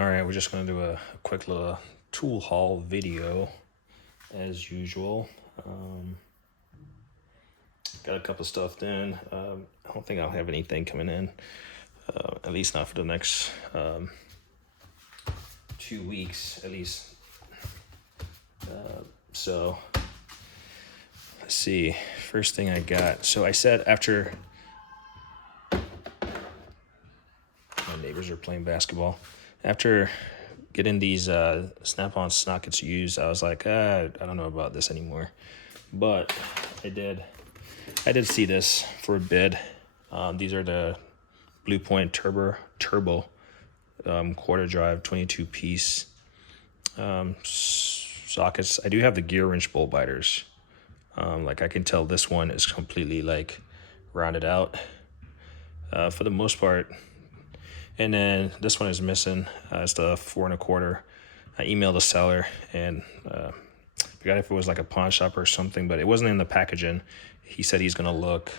All right, we're just gonna do a quick little tool haul video as usual. Got a couple stuff in. I don't think I'll have anything coming in, at least not for the next 2 weeks, at least. So let's see. First thing I got. So I said after my neighbors are playing basketball. After getting these snap-on sockets used, I was like, I don't know about this anymore. But I did see this for a bid. These are the Bluepoint Turbo quarter drive 22-piece sockets. I do have the gear wrench bolt biters. Like I can tell this one is completely like rounded out for the most part. And then this one is missing. It's the 4 1/4. I emailed the seller and forgot if it was like a pawn shop or something, but it wasn't in the packaging. He said he's gonna look.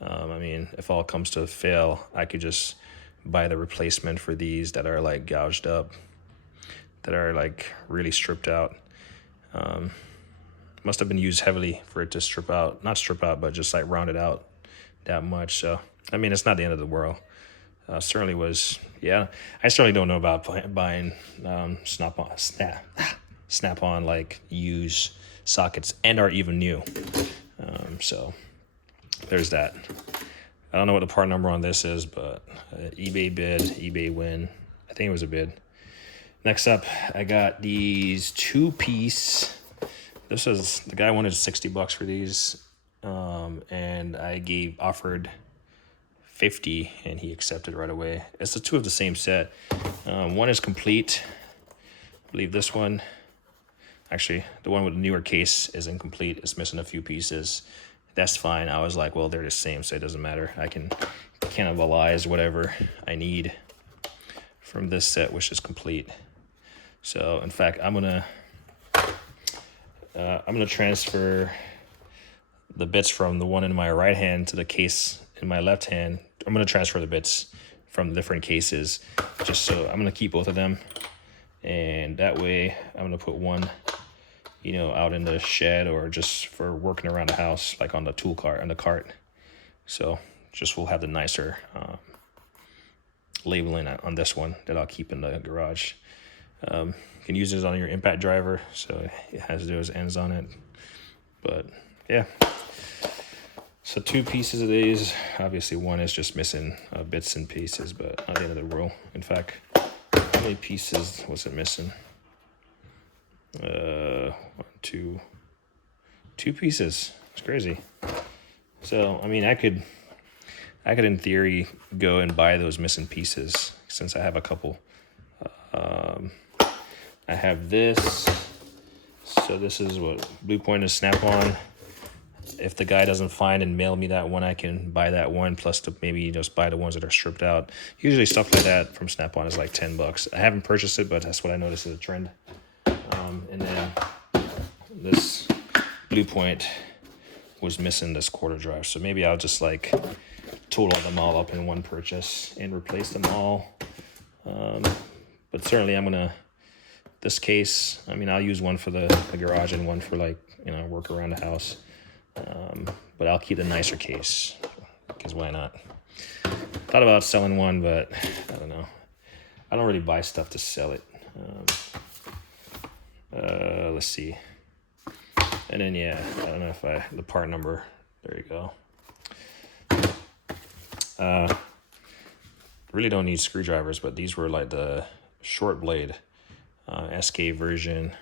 I mean, if all comes to fail, I could just buy the replacement for these that are like gouged up, that are like really stripped out. Must have been used heavily for it to strip out, not strip out, but just like round it out that much. So, I mean, it's not the end of the world. Certainly was, yeah. I certainly don't know about buying snap-on like used sockets and are even new. So there's that. I don't know what the part number on this is, but eBay bid, eBay win. I think it was a bid. Next up, I got these 2-piece. This was, the guy wanted $60 for these, and I offered $50, and he accepted right away. It's the two of the same set. One is complete. I believe this one, actually, the one with the newer case is incomplete. It's missing a few pieces. That's fine. I was like, well, they're the same, so it doesn't matter. I can cannibalize whatever I need from this set, which is complete. So, in fact, I'm gonna transfer the bits from the one in my right hand to the case in my left hand. I'm gonna transfer the bits from different cases, just so I'm gonna keep both of them, and that way I'm gonna put one, out in the shed or just for working around the house, like on the tool cart, on the cart. So just we'll have the nicer labeling on this one that I'll keep in the garage. You can use this on your impact driver, so it has those ends on it. But yeah, so 2 pieces of these. Obviously one is just missing bits and pieces, but not the end of the world. In fact, how many pieces was it missing? 2 pieces. It's crazy. So I mean, I could in theory go and buy those missing pieces, since I have a couple. I have this. So this is what Bluepoint is snap-on. If the guy doesn't find and mail me that one, I can buy that one, plus maybe just buy the ones that are stripped out. Usually stuff like that from Snap-on is like $10. I haven't purchased it, but that's what I noticed as a trend. And then this Bluepoint was missing this quarter drive, so maybe I'll just like total them all up in one purchase and replace them all. But certainly I'm gonna, this case, I mean, I'll use one for the garage and one for like, work around the house. But I'll keep the nicer case, because why not? Thought about selling one, but I don't know. I don't really buy stuff to sell it. Let's see. And then, yeah, I don't know if the part number, there you go. Really don't need screwdrivers, but these were like the short blade SK version.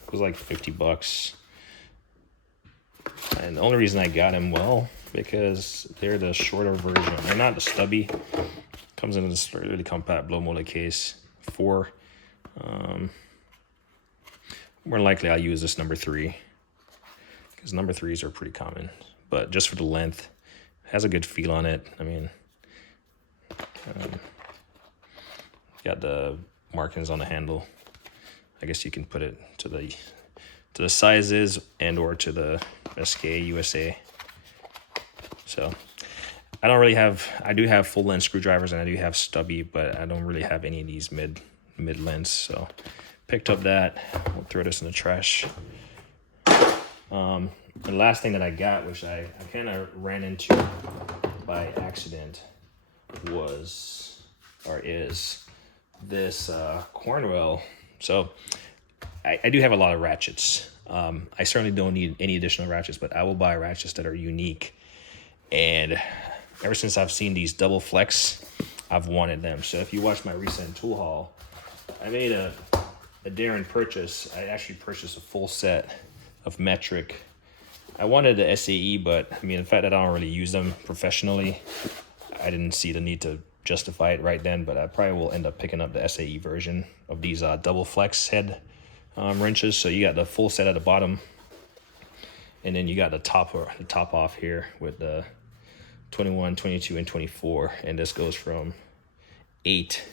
It was like $50. And the only reason I got them, because they're the shorter version. They're not the stubby. Comes in this really compact blow molded case. 4. More likely I'll use this number 3, because number 3s are pretty common. But just for the length, has a good feel on it. I mean, got the markings on the handle. I guess you can put it to the sizes and or to the SK USA. So I don't really have, I do have full length screwdrivers and I do have stubby, but I don't really have any of these mid lengths. So picked up that. We'll throw this in the trash. The last thing that I got, which I kind of ran into by accident, was or is this Cornwell. So I do have a lot of ratchets. I certainly don't need any additional ratchets, but I will buy ratchets that are unique. And ever since I've seen these double flex, I've wanted them. So if you watch my recent tool haul, I made a daring purchase. I actually purchased a full set of metric. I wanted the SAE, but I mean, the fact that I don't really use them professionally, I didn't see the need to justify it right then, but I probably will end up picking up the SAE version of these double flex head wrenches. So you got the full set at the bottom, and then you got the top off here with the 21, 22, and 24, and this goes from 8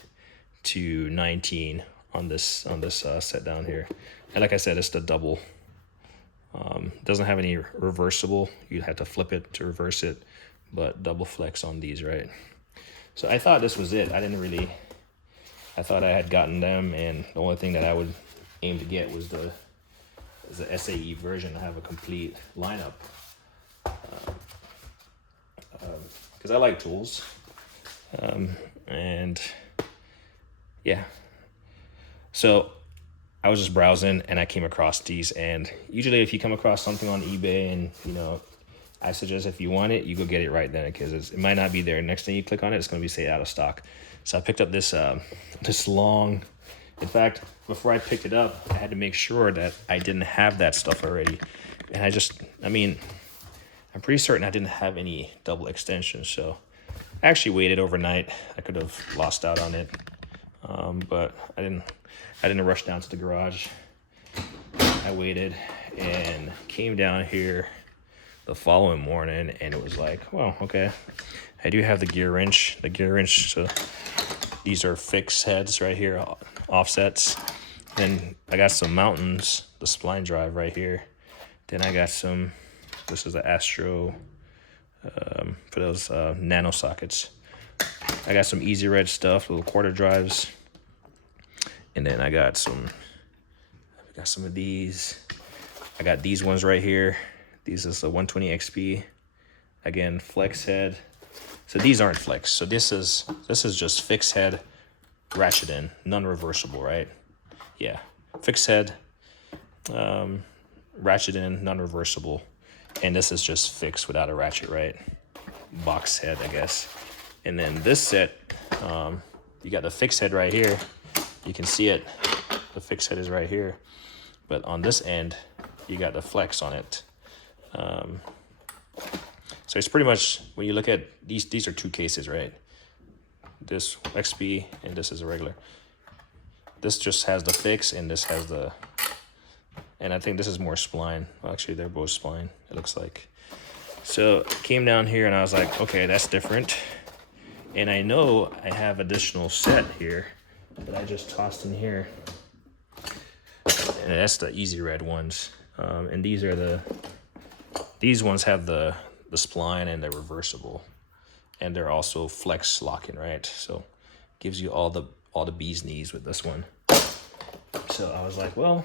to 19 on this set down here. And like I said, it's the double. Doesn't have any reversible. You'd have to flip it to reverse it, but double flex on these, right? So I thought this was it. I thought I had gotten them, and the only thing that I would aim to get was the SAE version to have a complete lineup. Because I like tools. And yeah. So I was just browsing and I came across these, and usually if you come across something on eBay and, you know, I suggest if you want it, you go get it right then, because it might not be there. Next thing you click on it, it's going to be, say, out of stock. So I picked up this this long, in fact, before I picked it up, I had to make sure that I didn't have that stuff already. And I'm pretty certain I didn't have any double extensions. So I actually waited overnight. I could have lost out on it. But I didn't rush down to the garage. I waited and came down here the following morning, and it was like, well, okay, I do have the gear wrench. So these are fixed heads right here, offsets. Then I got some mountains, the spline drive right here. Then I got some, this is the Astro for those nano sockets. I got some Easy Red stuff, little quarter drives. And then I got some of these. I got these ones right here. These is the 120 XP. Again, flex head. So these aren't flex. So this is just fixed head, ratchet in, non-reversible, right? Yeah, fixed head, ratchet in, non-reversible. And this is just fixed without a ratchet, right? Box head, I guess. And then this set, you got the fixed head right here. You can see it. The fixed head is right here. But on this end, you got the flex on it. So it's pretty much, when you look at these are two cases, right? This XP and this is a regular. This just has the fix and this has the, and I think this is more spline. Well, actually, they're both spline, it looks like. So came down here and I was like, okay, that's different. And I know I have additional set here that I just tossed in here. And that's the Easy Red ones. And these ones have the spline and they're reversible. And they're also flex locking, right? So gives you all the bee's knees with this one. So I was like, well,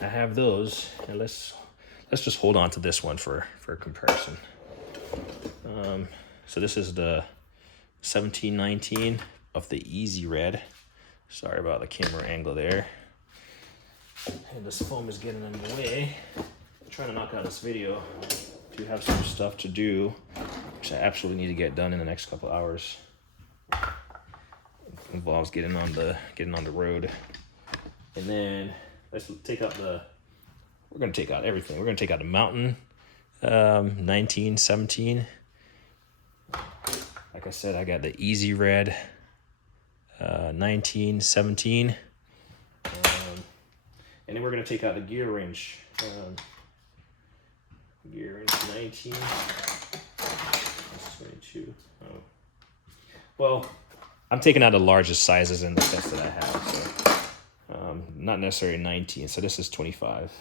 I have those, and let's just hold on to this one for comparison. So this is the 1719 of the Easy Red. Sorry about the camera angle there. And this foam is getting in the way. I'm trying to knock out this video. I do have some stuff to do, which I absolutely need to get done in the next couple hours. It involves getting on the road. And then let's take out we're gonna take out everything. We're gonna take out the Mountain 1917. Like I said, I got the Easy Red 1917. And then we're gonna take out the gear wrench. Gear wrench 19. That's 22. Oh. Well, I'm taking out the largest sizes in the sets that I have. So not necessarily 19. So this is 25.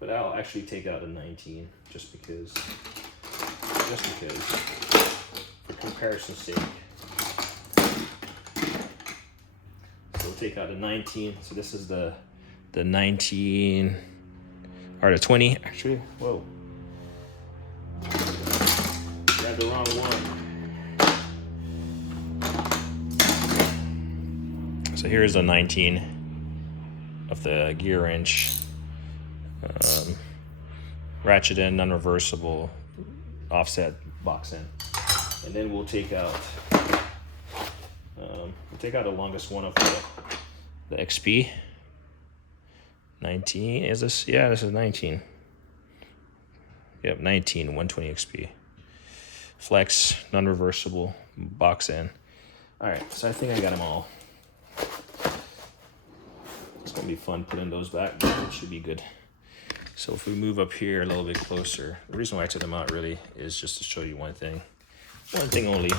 But I'll actually take out a 19 just because, for comparison's sake. So we'll take out the 19. So this is the 19, or the 20, actually. Whoa. Grabbed the wrong one. So here's the 19 of the gear wrench. Ratchet end, non-reversible, offset box end. And then we'll take out the longest one of the XP. 19, is this? Yeah, this is 19. Yep, 19, 120 XP. Flex, non-reversible, box end. All right, so I think I got them all. It's gonna be fun putting those back, but it should be good. So if we move up here a little bit closer, the reason why I took them out really is just to show you one thing only.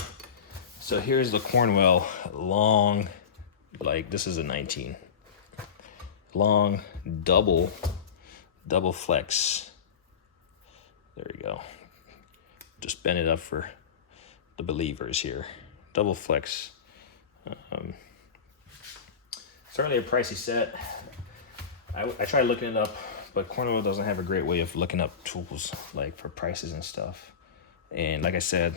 So here's the Cornwell long, like this is a 19. Long double flex. There we go. Just bend it up for the believers here. Double flex. Certainly a pricey set. I tried looking it up, but Cornwell doesn't have a great way of looking up tools like for prices and stuff. And like I said,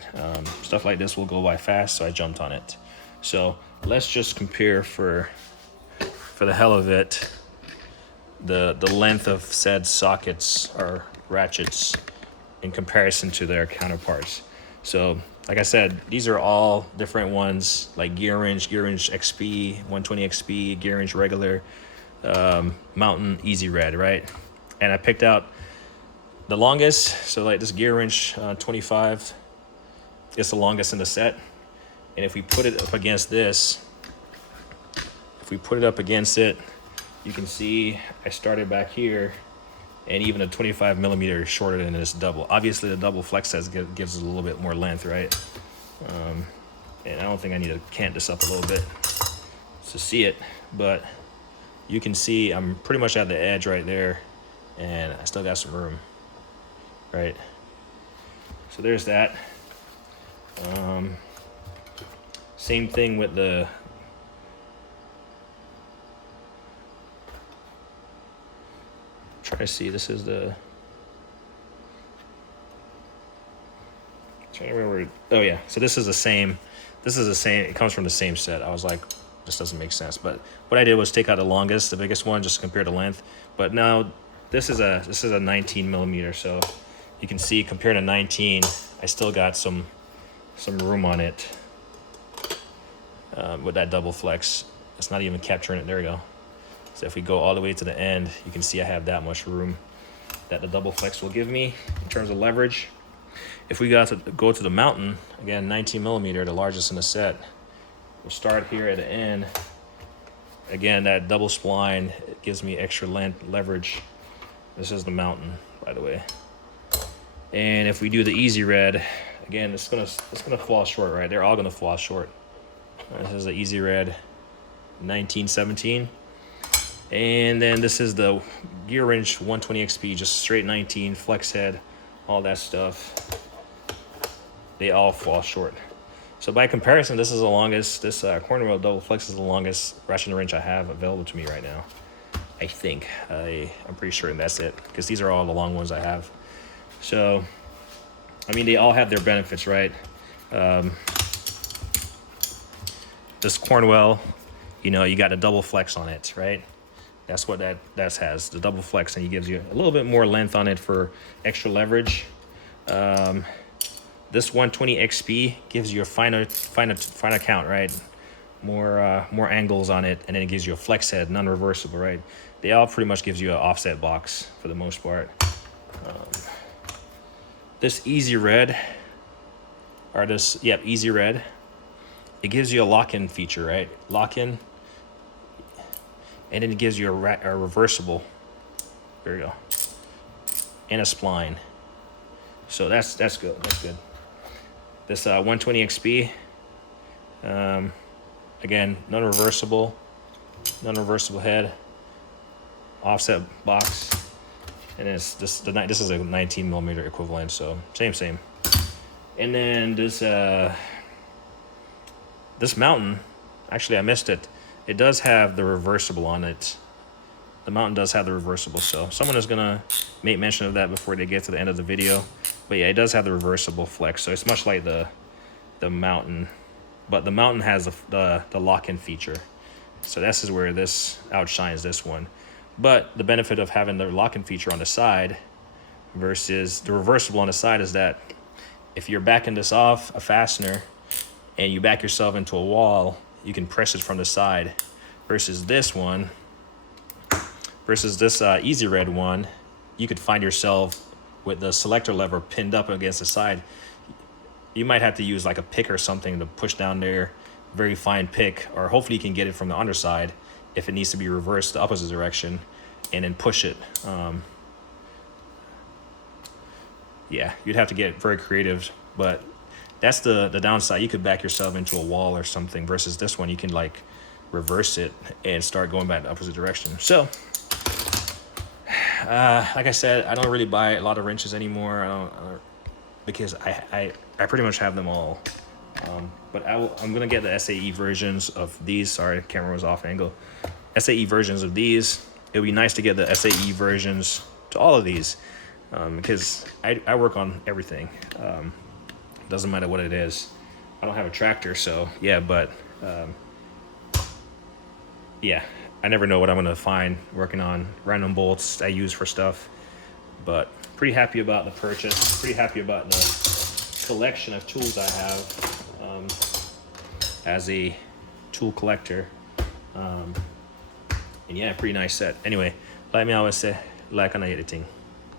stuff like this will go by fast, so I jumped on it. So let's just compare for the hell of it, the length of said sockets or ratchets in comparison to their counterparts. So like I said, these are all different ones, like gear wrench XP, 120 XP, gear wrench regular, mountain, easy red, right? And I picked out the longest. So like this gear wrench 25, it's the longest in the set. And if we put it up against this, you can see I started back here, and even a 25 millimeter is shorter than this double. Obviously the double flex size gives it a little bit more length, right? And I don't think I need to cant this up a little bit to see it, but you can see I'm pretty much at the edge right there, and I still got some room, right? So there's that. Same thing with the try to see, this is the trying to remember. Oh yeah, so this is the same, it comes from the same set. I was like, this doesn't make sense, but what I did was take out the longest, the biggest one, just to compare the length. But now this is a 19 millimeter, so you can see compared to 19, I still got some room on it with that double flex. It's not even capturing it. There we go. So if we go all the way to the end, you can see I have that much room that the double flex will give me in terms of leverage. If we got to go to the mountain, again, 19 millimeter, the largest in the set, we'll start here at the end. Again, that double spline, it gives me extra leverage. This is the mountain, by the way. And if we do the easy red, again, it's gonna fall short, right? They're all gonna fall short. This is the easy red, 1917. And then this is the gear wrench 120 XP, just straight 19, flex head, all that stuff. They all fall short. So by comparison, this is the longest, this Cornwell double flex is the longest ratchet and wrench I have available to me right now. I think, I'm pretty sure that's it, because these are all the long ones I have. So, I mean, they all have their benefits, right? This Cornwell, you know, you got a double flex on it, right? That's what that has, the double flex, and it gives you a little bit more length on it for extra leverage. This 120 XP gives you a finer count, right? More angles on it, and then it gives you a flex head, non-reversible, right? They all pretty much gives you an offset box for the most part. This easy red, or this, yep, easy red, it gives you a lock-in feature, right? Lock-in, and then it gives you a reversible, there you go, and a spline. So that's good, that's good. This 120 XP. Again, non-reversible head, offset box, and it's this is a 19mm equivalent, so same. And then this mountain, actually I missed it. It does have the reversible on it. The mountain does have the reversible, so someone is gonna make mention of that before they get to the end of the video. But yeah, it does have the reversible flex, so it's much like the mountain, but the mountain has the lock-in feature. So this is where this outshines this one. But the benefit of having the lock-in feature on the side versus the reversible on the side is that if you're backing this off a fastener and you back yourself into a wall, you can press it from the side, versus this one, versus this Easy Red one, you could find yourself with the selector lever pinned up against the side. You might have to use like a pick or something to push down there, very fine pick, or hopefully you can get it from the underside if it needs to be reversed the opposite direction, and then push it. Yeah, you'd have to get very creative, but that's the downside. You could back yourself into a wall or something, versus this one you can like reverse it and start going back the opposite direction. So like I said, I don't really buy a lot of wrenches anymore. Because I pretty much have them all. But I'm gonna get the SAE versions of these. Sorry, the camera was off angle. SAE versions of these. It would be nice to get the SAE versions to all of these, because I work on everything. Doesn't matter what it is. I don't have a tractor, so yeah. But yeah, I never know what I'm gonna find working on random bolts I use for stuff. But pretty happy about the purchase. Pretty happy about the collection of tools I have as a tool collector. And yeah, pretty nice set. Anyway, like me always say, like on the editing.